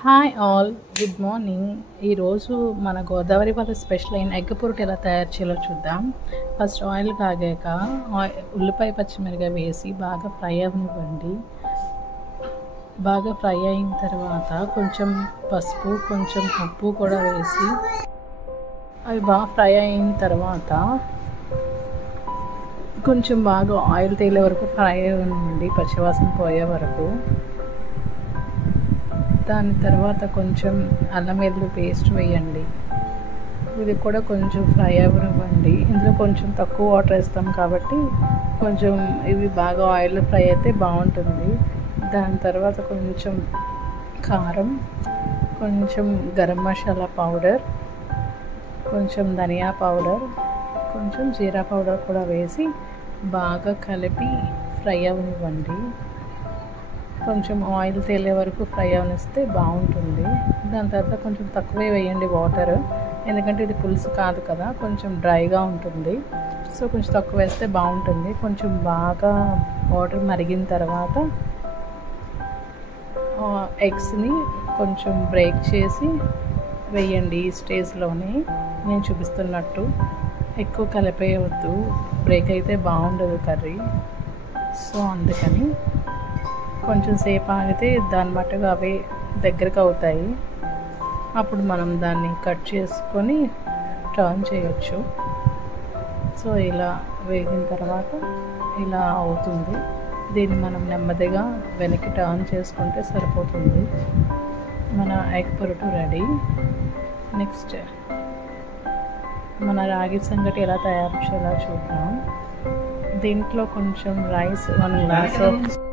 Hi all, good morning. ఈరోజు మన గోదావరి వాళ్ళ స్పెషల్ అయిన ఎగ్ పొరుటు ఎలా తయారు చేయాలో చూద్దాం. ఫస్ట్ ఆయిల్ కాగాక ఉల్లిపాయ పచ్చిమిరపకాయ వేసి బాగా ఫ్రై అవ్వనివ్వండి. బాగా ఫ్రై అయిన తర్వాత కొంచెం పసుపు కొంచెం ఉప్పు కూడా వేసి అవి బాగా ఫ్రై అయిన తర్వాత కొంచెం బాగా ఆయిల్ తేలే వరకు ఫ్రై అవ్వనివ్వండి, పచ్చివాసన పోయే వరకు. దాని తర్వాత కొంచెం అల్లం వెల్లుల్లి పేస్ట్ వేయండి. ఇది కూడా కొంచెం ఫ్రై అవ్వనివ్వండి. ఇందులో కొంచెం తక్కువ వాటర్ వేస్తాం కాబట్టి కొంచెం ఇవి బాగా ఆయిల్ ఫ్రై అయితే బాగుంటుంది. దాని తర్వాత కొంచెం కారం, కొంచెం గరం మసాలా పౌడర్, కొంచెం ధనియా పౌడర్, కొంచెం జీరా పౌడర్ కూడా వేసి బాగా కలిపి ఫ్రై అవ్వనివ్వండి. కొంచెం ఆయిల్ తేలే వరకు ఫ్రై అవనిస్తే బాగుంటుంది. దాని తర్వాత కొంచెం తక్కువే వేయండి వాటర్, ఎందుకంటే ఇది పులుసు కాదు కదా, కొంచెం డ్రైగా ఉంటుంది. సో కొంచెం తక్కువ వేస్తే బాగుంటుంది. కొంచెం బాగా వాటర్ మరిగిన తర్వాత ఎగ్స్ని కొంచెం బ్రేక్ చేసి వేయండి. ఈ స్టేజ్లోనే నేను చూపిస్తున్నట్టు ఎక్కువ కలిపేయవద్దు, బ్రేక్ అయితే బాగుండదు కర్రీ. సో అందుకని కొంచెం సేపు ఆగితే దాని మట్టుగా అవే దగ్గరకు అవుతాయి. అప్పుడు మనం దాన్ని కట్ చేసుకొని టర్న్ చేయొచ్చు. సో ఇలా వేగిన తర్వాత ఇలా అవుతుంది. దీన్ని మనం నెమ్మదిగా వెనక్కి టర్న్ చేసుకుంటే సరిపోతుంది. మన ఎగ్ పొరుటు రెడీ. నెక్స్ట్ మన రాగి సంగటి ఎలా తయారు చేయాలో చూద్దాం. దీంట్లో కొంచెం రైస్, 1 గ్లాస్ ఆఫ్